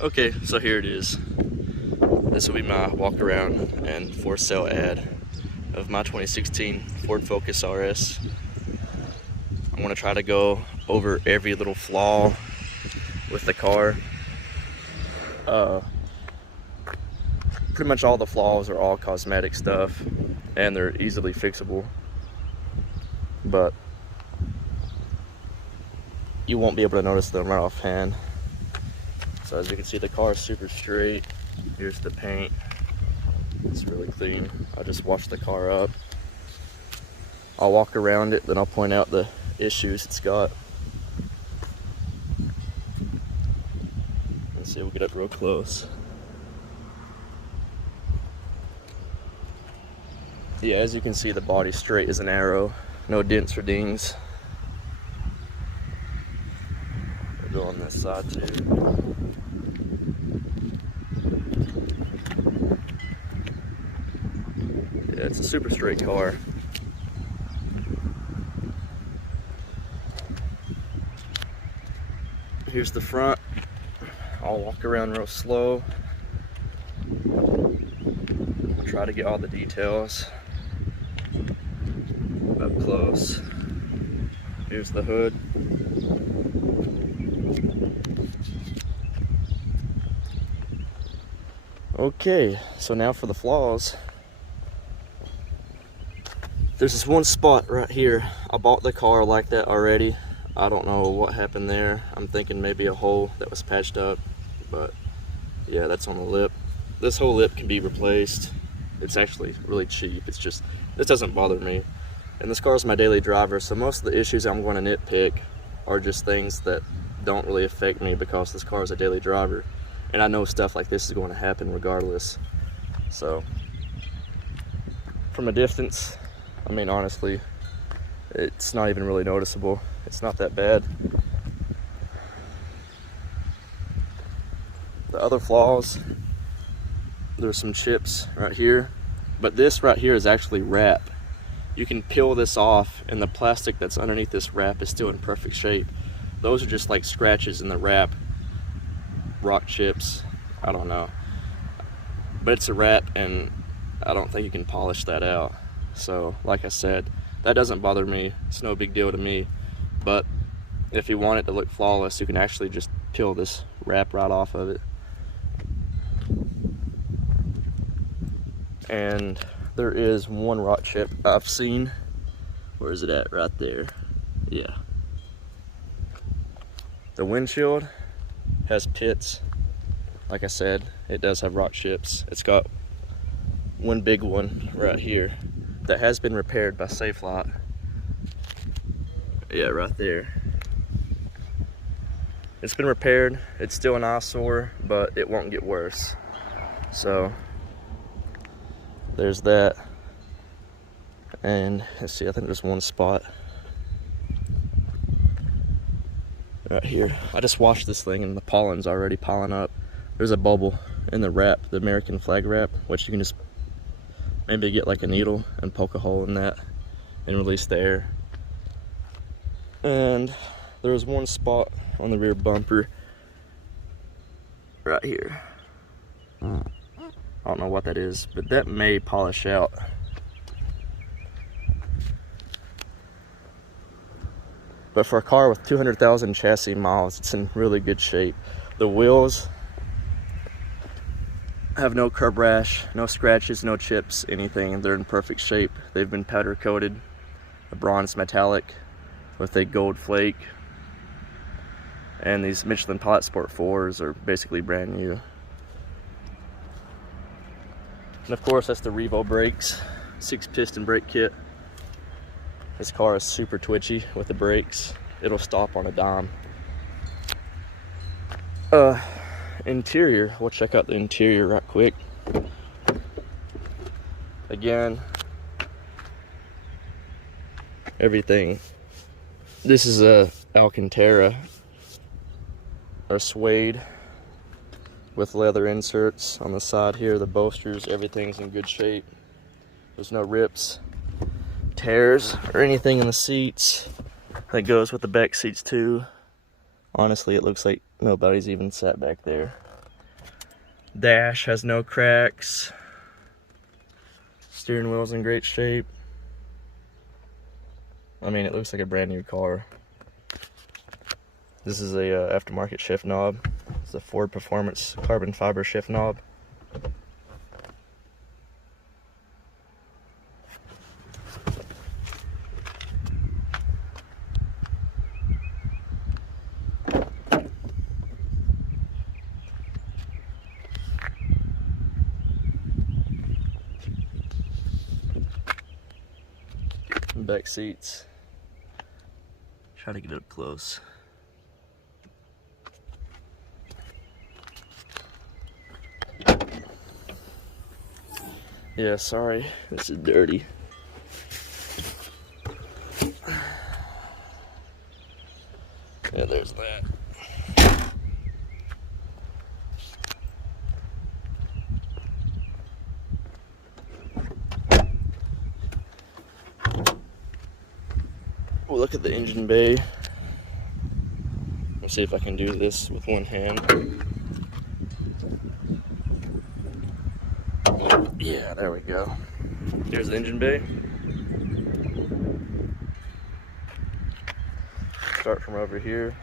Okay, so here it is. This will be my walk around and for sale ad of my 2016 Ford Focus RS. I'm gonna try to go over every little flaw with the car. Pretty much all the flaws are all cosmetic stuff and they're easily fixable, but you won't be able to notice them right offhand. So as you can see, the car is super straight. Here's the paint. It's really clean. I'll just wash the car up. I'll walk around it, then I'll point out the issues it's got. Let's see, we'll get up real close. Yeah, as you can see, the body's straight as an arrow. No dents or dings. We'll go on this side too. Yeah, it's a super straight car. Here's the front. I'll walk around real slow. Try to get all the details up close. Here's the hood. Okay, so now for the flaws. There's this one spot right here. I bought the car like that already. I don't know what happened there. I'm thinking maybe a hole that was patched up, but yeah, that's on the lip. This whole lip can be replaced. It's actually really cheap. It's just, this doesn't bother me. And this car is my daily driver, so most of the issues I'm going to nitpick are just things that don't really affect me because this car is a daily driver. And I know stuff like this is going to happen regardless. So, from a distance, I mean, honestly, it's not even really noticeable. It's not that bad. The other flaws, there's some chips right here, but this right here is actually wrap. You can peel this off and the plastic that's underneath this wrap is still in perfect shape. Those are just like scratches in the wrap, rock chips, I don't know. But it's a wrap and I don't think you can polish that out. So like I said, that doesn't bother me. It's no big deal to me. But if you want it to look flawless, you can actually just peel this wrap right off of it. And there is one rock chip I've seen. Where is it at? Right there. Yeah. The windshield has pits. Like I said, it does have rock chips. It's got one big one right here that has been repaired by Safelot. Yeah, right there. It's been repaired. It's still an eyesore, but it won't get worse. So there's that. And let's see, I think there's one spot right here. I just washed this thing and the pollen's already piling up. There's a bubble in the wrap, the American flag wrap, which you can just maybe get like a needle and poke a hole in that and release the air. And there's one spot on the rear bumper right here. I don't know what that is, but that may polish out. But for a car with 200,000 chassis miles, it's in really good shape. The wheels have no curb rash, no scratches, no chips, anything. They're in perfect shape. They've been powder coated, a bronze metallic with a gold flake. And these Michelin Pilot Sport 4s are basically brand new. And of course, that's the Revo brakes, 6-piston brake kit. This car is super twitchy with the brakes. It'll stop on a dime. Interior, we'll check out the interior right quick. Again, everything. This is a Alcantara or suede with leather inserts on the side here. The bolsters, everything's in good shape. There's no rips, tears, or anything in the seats. That goes with the back seats too. Honestly, it looks like nobody's even sat back there. Dash has no cracks. Steering wheel's in great shape. I mean, it looks like a brand new car. This is a aftermarket shift knob. It's a Ford Performance carbon fiber shift knob. Back seats. Try to get up close. Yeah, sorry, this is dirty. Yeah, there's that. We'll look at the engine bay. Let's see if I can do this with one hand. Yeah, there we go. Here's the engine bay. Start from over here.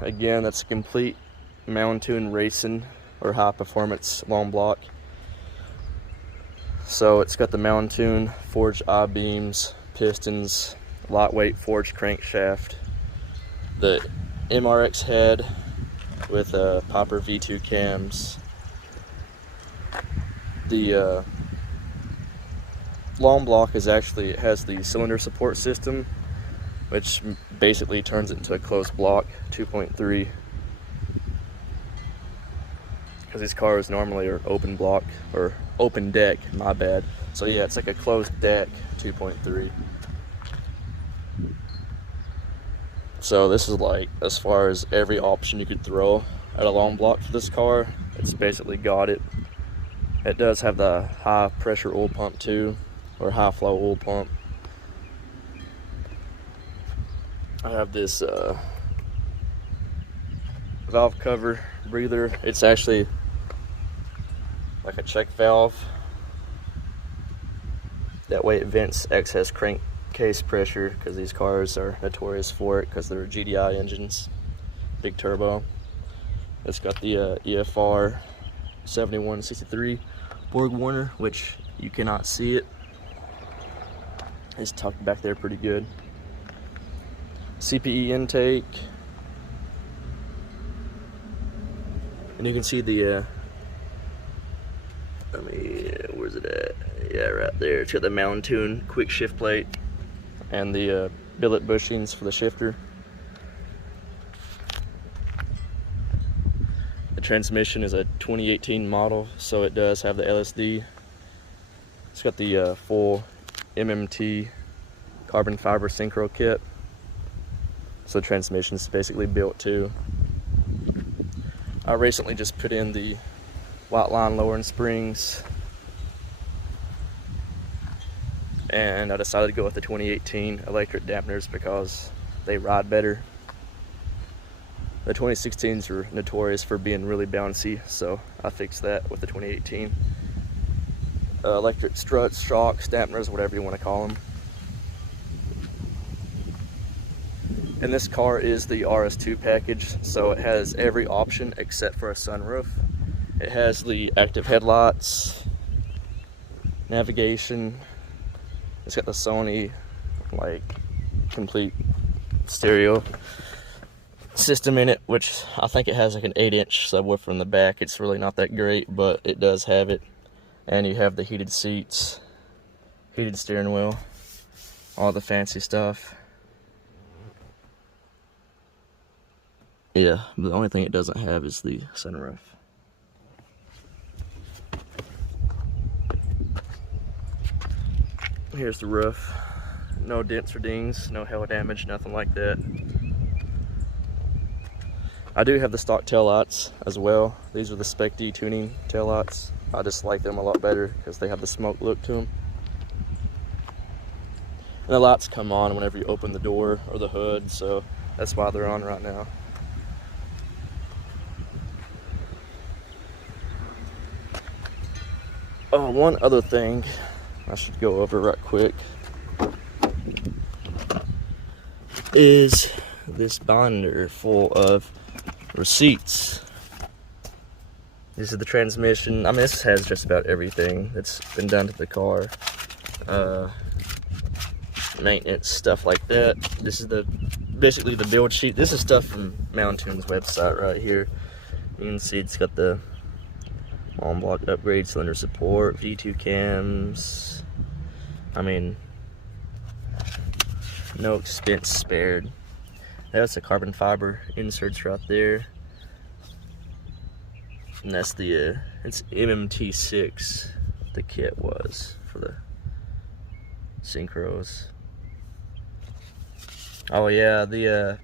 Again, that's a complete Mountune racing or high performance long block. So it's got the Mountune forged I-beams, pistons, lightweight forged crankshaft, the MRX head with Popper V2 cams. The long block is actually, it has the cylinder support system, which basically turns it into a closed block 2.3. Because these cars normally are open block, or open deck, my bad. So yeah, it's like a closed deck 2.3. So this is like, as far as every option you could throw at a long block for this car, it's basically got it. It does have the high pressure oil pump too, or high flow oil pump. I have this valve cover breather. It's actually like a check valve. That way it vents excess crankcase pressure, because these cars are notorious for it because they're GDI engines, big turbo. It's got the EFR 7163 Borg Warner, which you cannot see it. It's tucked back there pretty good. CPE intake, and you can see the where's it at? Yeah, right there. It's got the Mountune quick shift plate and the billet bushings for the shifter. The transmission is a 2018 model, so it does have the LSD. It's got the full MMT carbon fiber synchro kit. So the transmission is basically built too. I recently just put in the white line lowering springs, and I decided to go with the 2018 electric dampeners because they ride better. The 2016s are notorious for being really bouncy, so I fixed that with the 2018 electric struts, shocks, dampeners, whatever you want to call them. And this car is the RS2 package, so it has every option except for a sunroof. It has the active headlights, navigation. It's got the Sony like complete stereo system in it, which I think it has like an 8-inch subwoofer in the back. It's really not that great, but it does have it. And you have the heated seats, heated steering wheel, all the fancy stuff. Yeah, but the only thing it doesn't have is the sunroof. Here's the roof. No dents or dings, no hail damage, nothing like that. I do have the stock taillights as well. These are the Spec D tuning taillights. I just like them a lot better because they have the smoke look to them. And the lights come on whenever you open the door or the hood, so that's why they're on right now. Oh, one other thing I should go over right quick is this binder full of receipts. This is the transmission. I mean, this has just about everything that's been done to the car. Maintenance, stuff like that. This is basically the build sheet. This is stuff from Mountune's website right here. You can see it's got the on block upgrade, cylinder support, V2 cams. I mean, no expense spared. That's the carbon fiber inserts right there. And that's the, it's MMT6, the kit was for the synchros. Oh yeah, the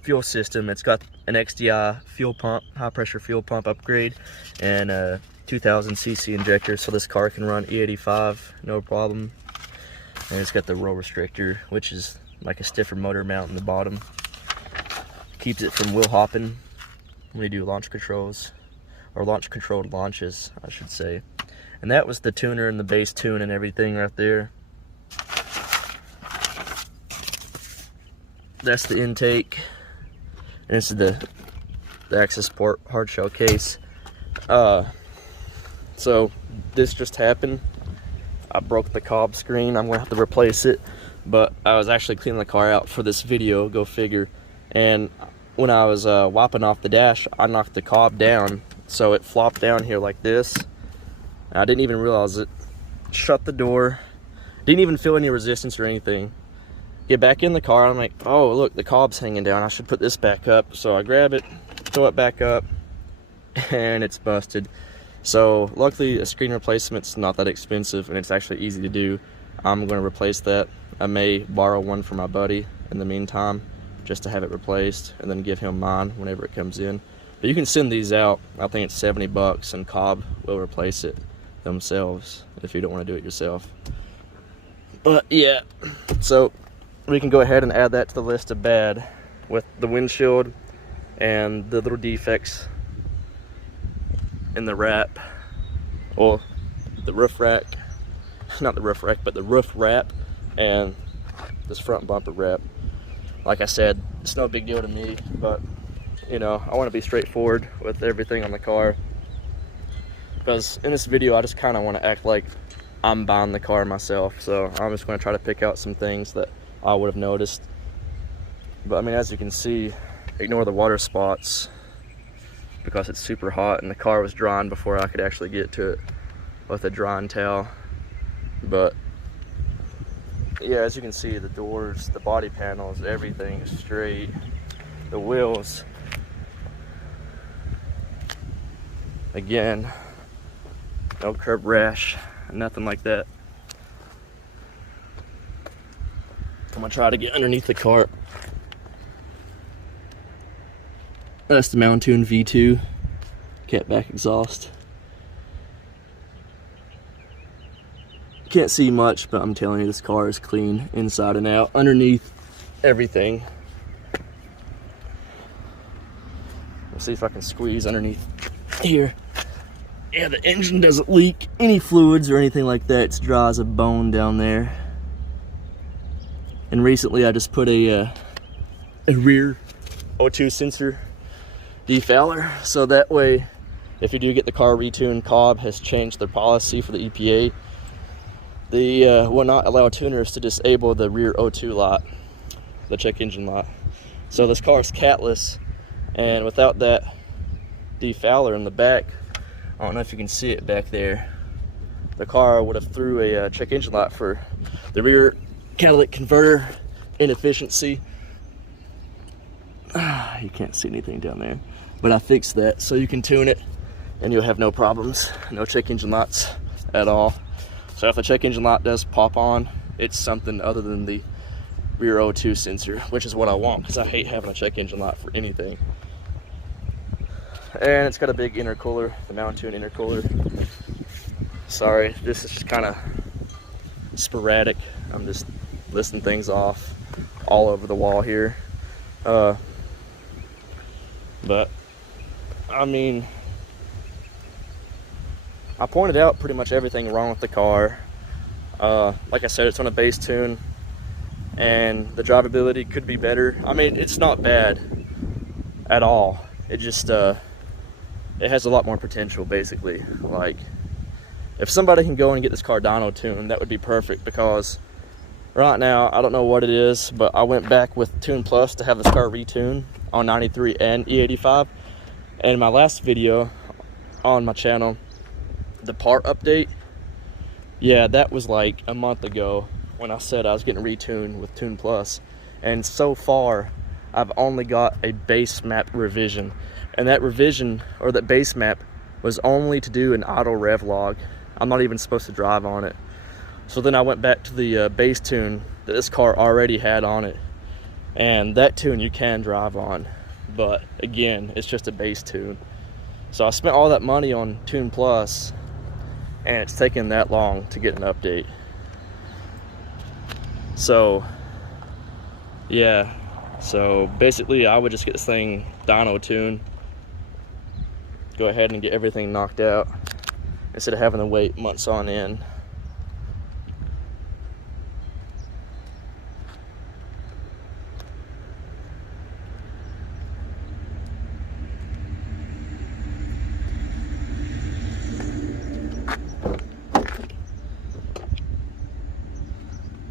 fuel system, it's got an XDI fuel pump, high pressure fuel pump upgrade, and a 2000 cc injector, so this car can run E85, no problem. And it's got the roll restrictor, which is like a stiffer motor mount in the bottom. Keeps it from wheel hopping when you do launch controls, or launch controlled launches, I should say. And that was the tuner and the base tune and everything right there. That's the intake. And this is the access port hard shell case. So this just happened. I broke the cob screen. I'm gonna have to replace it. But I was actually cleaning the car out for this video, go figure. And when I was wiping off the dash, I knocked the cob down, so it flopped down here like this. I didn't even realize it. Shut the door. Didn't even feel any resistance or anything. Get back in the car, I'm like, oh look, the cob's hanging down. I should put this back up. So I grab it, throw it back up, and it's busted. So luckily a screen replacement's not that expensive and it's actually easy to do. I'm going to replace that. I may borrow one from my buddy in the meantime just to have it replaced and then give him mine whenever it comes in. But you can send these out. I think it's 70 bucks and Cobb will replace it themselves if you don't want to do it yourself. But yeah, so we can go ahead and add that to the list of bad with the windshield and the little defects in the wrap, or the roof rack, not the roof rack, but the roof wrap and this front bumper wrap. Like I said, it's no big deal to me, but you know, I want to be straightforward with everything on the car, because in this video I just kind of want to act like I'm buying the car myself. So I'm just going to try to pick out some things that I would have noticed. But I mean, as you can see, ignore the water spots because it's super hot and the car was drying before I could actually get to it with a drying towel. But yeah, as you can see, the doors, the body panels, everything is straight. The wheels, again, no curb rash, nothing like that. I'm gonna try to get underneath the cart. That's the Mountune V2 catback exhaust. Can't see much, but I'm telling you, this car is clean inside and out, underneath everything. Let's see if I can squeeze underneath here. Yeah, the engine doesn't leak any fluids or anything like that. It's dry as a bone down there. And recently I just put a rear O2 sensor defouler, so that way if you do get the car retuned, Cobb has changed their policy for the EPA. They will not allow tuners to disable the rear O2 light, the check engine light. So this car is catless, and without that defouler in the back, I don't know if you can see it back there, the car would have threw a check engine light for the rear catalytic converter inefficiency. You can't see anything down there, but I fixed that so you can tune it and you'll have no problems, no check engine lights at all. So if the check engine light does pop on, it's something other than the rear O2 sensor, which is what I want, because I hate having a check engine light for anything. And it's got a big intercooler, the Mountune intercooler. Sorry, this is just kind of sporadic. I'm just listing things off all over the wall here. But I mean, I pointed out pretty much everything wrong with the car. Like I said, it's on a base tune, and the drivability could be better. I mean, it's not bad at all. It just it has a lot more potential, basically. Like, if somebody can go and get this car dyno tuned, that would be perfect, because right now I don't know what it is, but I went back with Tune Plus to have this car retuned on 93 and E85. And in my last video on my channel, the part update, yeah, that was like a month ago when I said I was getting retuned with Tune Plus. And so far, I've only got a base map revision. And that revision, or that base map, was only to do an auto rev log. I'm not even supposed to drive on it. So then I went back to the base tune that this car already had on it. And that tune you can drive on. But again, it's just a base tune. So I spent all that money on Tune Plus, and it's taken that long to get an update. So yeah, so basically I would just get this thing dyno tuned, go ahead and get everything knocked out instead of having to wait months on end.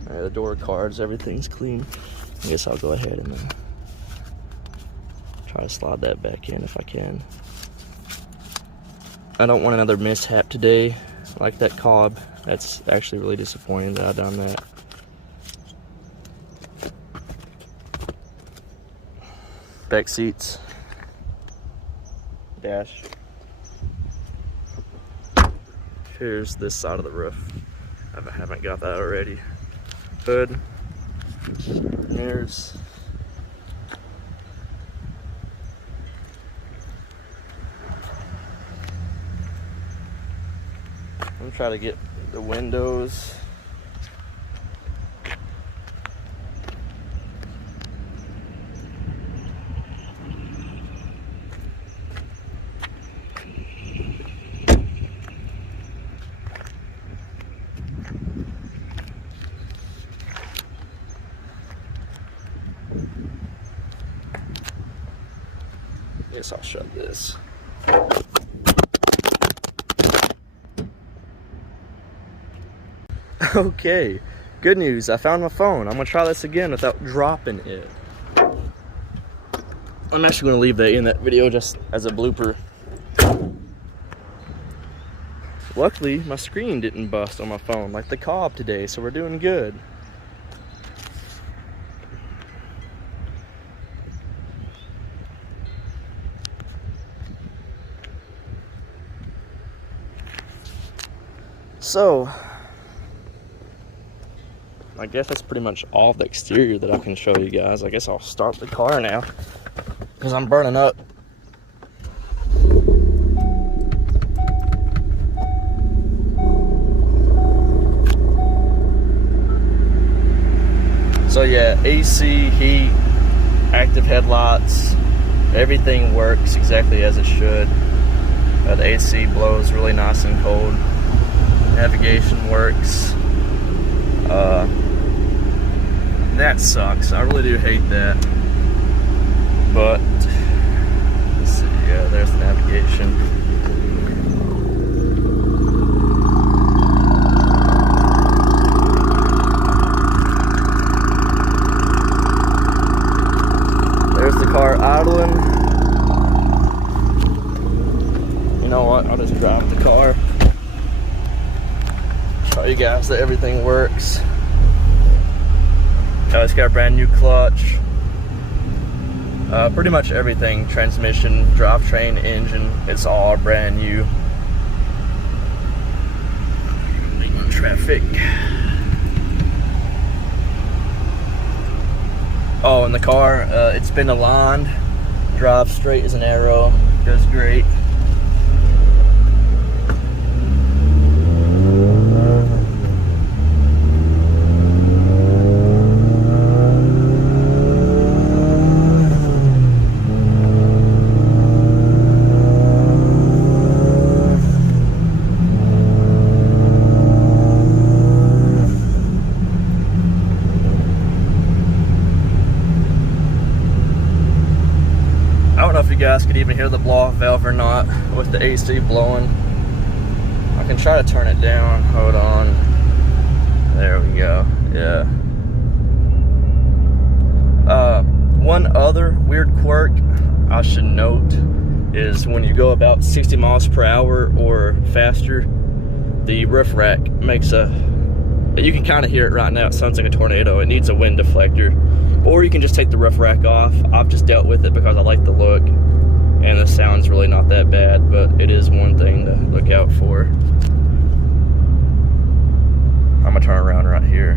The door cards, everything's clean. I guess I'll go ahead and try to slide that back in if I can. I don't want another mishap today like that cob. That's actually really disappointing that I've done that. Back seats, dash. Here's this side of the roof. I haven't got that already. Hood, mirrors. I'm gonna try to get the windows. Guess I'll shut this. Okay, good news. I found my phone. I'm gonna try this again without dropping it. I'm actually gonna leave that in that video just as a blooper. Luckily, my screen didn't bust on my phone like the cob today, so we're doing good. So, I guess that's pretty much all the exterior that I can show you guys. I guess I'll start the car now, because I'm burning up. So yeah, AC, heat, active headlights, everything works exactly as it should. The AC blows really nice and cold. Navigation works. That sucks. I really do hate that. But let's see. Yeah, there's the navigation. There's the car idling. You know what? I'll just drive the car. Show you guys that everything works. It's got a brand new clutch. Pretty much everything, transmission, drivetrain, engine, it's all brand new. Leaving traffic. Oh, and the car, it's been aligned. Drives straight as an arrow, goes great. guys could even hear the blow-off valve or not with the AC blowing. I can try to turn it down. Hold on. There we go. Yeah. One other weird quirk I should note is when you go about 60 miles per hour or faster, the roof rack makes a, you can kind of hear it right now, it sounds like a tornado. It needs a wind deflector. Or you can just take the roof rack off. I've just dealt with it because I like the look, and the sound's really not that bad, but it is one thing to look out for. I'm gonna turn around right here,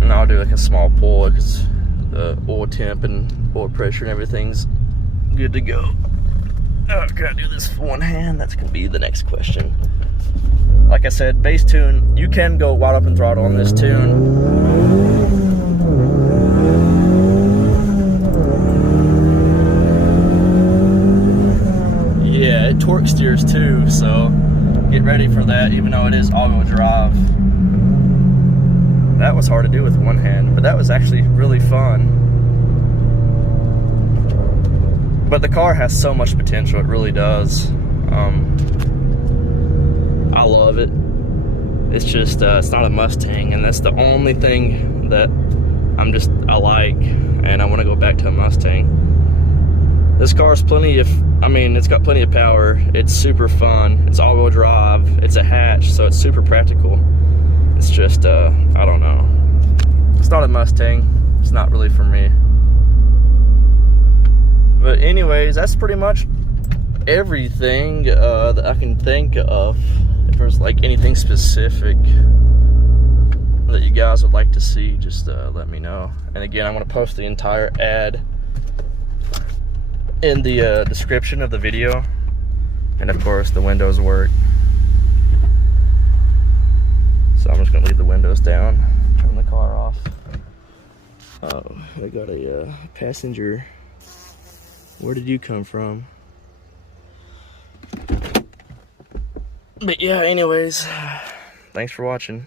and I'll do like a small pull because the oil temp and oil pressure and everything's good to go. Oh, can I do this with one hand? That's gonna be the next question. Like I said, bass tune, you can go wide open throttle on this tune. Yeah, it torque steers too, so get ready for that, even though it is all-wheel drive. That was hard to do with one hand, but that was actually really fun. But the car has so much potential, it really does. I love it. It's just, it's not a Mustang, and that's the only thing that I like, and I want to go back to a Mustang. This car's it's got plenty of power. It's super fun. It's all-wheel drive. It's a hatch, so it's super practical. It's just, I don't know. It's not a Mustang. It's not really for me. But anyways, that's pretty much everything that I can think of. If there's like anything specific that you guys would like to see, just let me know. And again, I'm going to post the entire ad in the description of the video. And of course, the windows work. So I'm just going to leave the windows down, turn the car off. Oh, I got a passenger. Where did you come from? But yeah, anyways, thanks for watching.